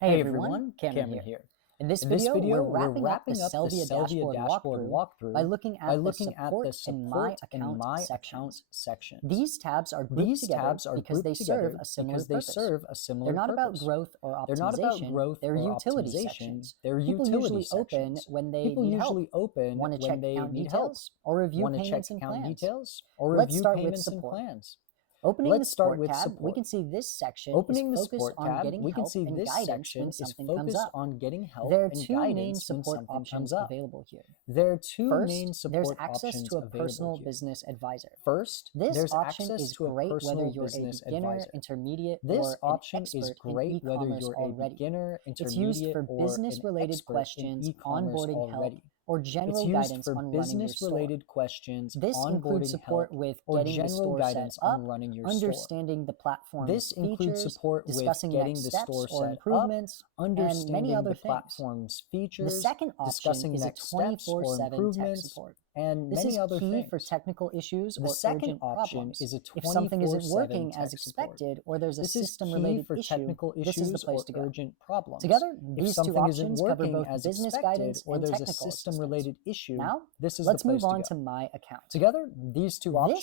Hey everyone, Cameron here. In this video, we're wrapping up the Sellvia Dashboard walkthrough by looking at the support and my account section. These tabs are grouped together because they serve a similar purpose. They're not about growth or optimization, they're utility sections. People usually open when they need help, want to check account details, or review payments and plans. Let's start with support. Opening the support tab, we can see this section is focused on getting help and guidance when something comes up. There are two main support options available here. First, there's access to a personal business advisor. This option is great whether you're a beginner, intermediate, or an expert in e-commerce already. It's used for business-related questions, onboarding help, or general guidance on running your store. This includes support with getting the store set up, understanding the platform's features, discussing next steps or improvements, and many other things. The second option is a 24/7 tech support. This is key for technical issues or urgent problems. If something isn't working as expected or there's a system-related issue, this is the place to go. Together, these two options cover both business guidance and technical assistance. Now, let's move on to My Account. This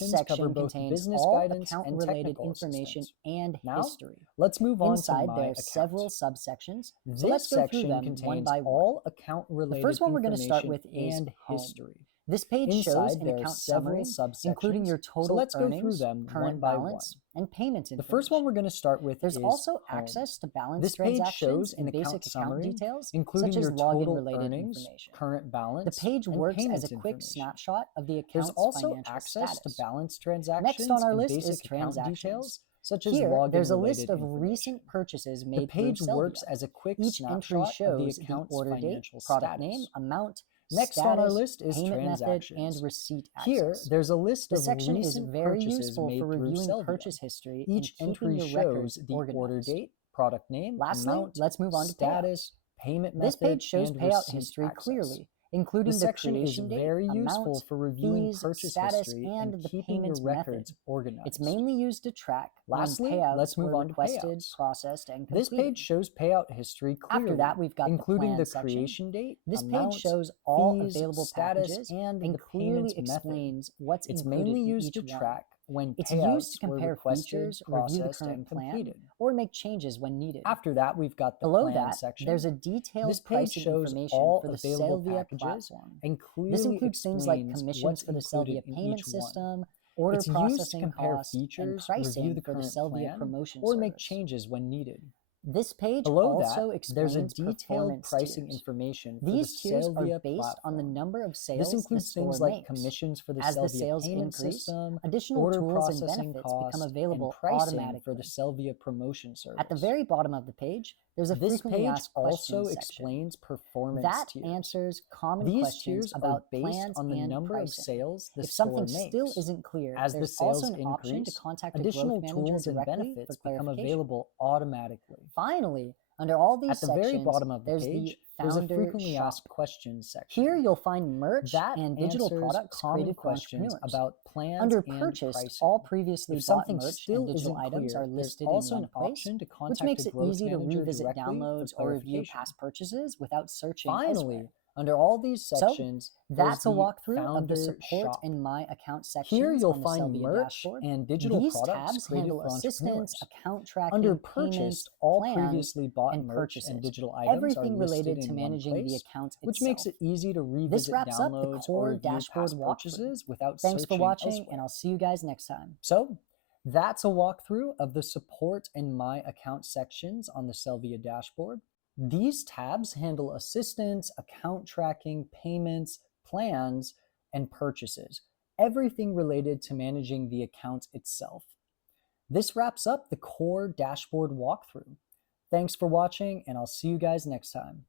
section contains all account-related information and history. Inside, there are several subsections, so let's go through them one by one. The first one we're going to start with is Home. This page shows an account summary, including your total earnings, current balance, and payment information. There's also access to balance transactions and basic account details, such as login-related information. The page works as a quick snapshot of the account's financial status. Next on our list is Transactions. Here, there's a list of recent purchases made through Sellvia. Each entry shows the order date, product name, amount, next on our list is Transactions. Method, and receipt access. Here, there's a list of section is recent very purchases useful made for through reviewing Sellvia. purchase history Each and entry keeping your shows records the order organized. date, product name, Lastly, amount, let's move on to status, payouts. payment This method, page shows and payout receipt history access. clearly, including This the section is creation date, very useful amount, for reviewing fees, purchase status, history and the keeping payment your records method. organized. It's mainly used to track Lastly, when payouts let's move were on to requested, payouts. processed, and This completed. page shows payout history clearly, After that, we've got including the the plan section. creation date, This amount, page shows all fees, available status, packages and and the clearly payment method. explains what's It's included mainly in used each to one. track when It's payouts used to were compare requested, features, review the processed, current and plan, completed. or make changes when needed. After that, we've got the Below plan that, section. there's a detailed This page pricing shows information all for the available Sellvia packages platform. and clearly This includes things like explains commissions what's for the included Sellvia in payment each one. system, order It's used to processing compare costs, and features, pricing review the for the current Sellvia plan, promotion or make service. changes when needed. This page Below also that, explains there's a detailed performance pricing tiers. information for These the tiers Sellvia are based on the platform. number of sales This includes the store things like makes. commissions for the As the Sellvia sales payment increase, system, additional order tools and processing benefits costs, become available and pricing automatically. for the Sellvia promotion service. At the very bottom of the page, there's a This frequently page asked also questions section. explains performance That tiers. answers common These questions tiers are about based plans on the and number pricing. of sales the If store something makes. still isn't clear, As the there's sales also an option to increase, contact a additional growth manager tools and directly benefits for become clarification. available automatically. Finally, under all these At the sections, very bottom of the there's page, the there's a founder frequently shop. asked questions section. Here you'll find merch That and digital answers products common created for questions entrepreneurs. about plans Under and purchased, pricing. all previously If bought something merch still and digital isn't items clear, are there's listed also in one an place, option to which contact makes a it growth easy to manager revisit directly downloads for or review clarification. past purchases without searching Finally, elsewhere. under all these So, sections, that's a there's the walkthrough of the founder support shop. and My Account sections Here you'll on the find Sellvia merch dashboard. and digital These products tabs created handle for assistance, entrepreneurs. account tracking, Under payments, purchased, all plans, previously bought and merch purchases. and digital items are Everything listed related to in one managing the place, account which itself. makes it easy to This revisit wraps up the downloads or core review dashboard past walkthrough. purchases without Thanks for searching watching, elsewhere. and I'll see you guys next time. So, that's a walkthrough of the support and My Account sections on the Sellvia dashboard. These tabs handle assistance, account tracking, payments, plans, and purchases. Everything related to managing the account itself. This wraps up the core dashboard walkthrough. Thanks for watching, and I'll see you guys next time.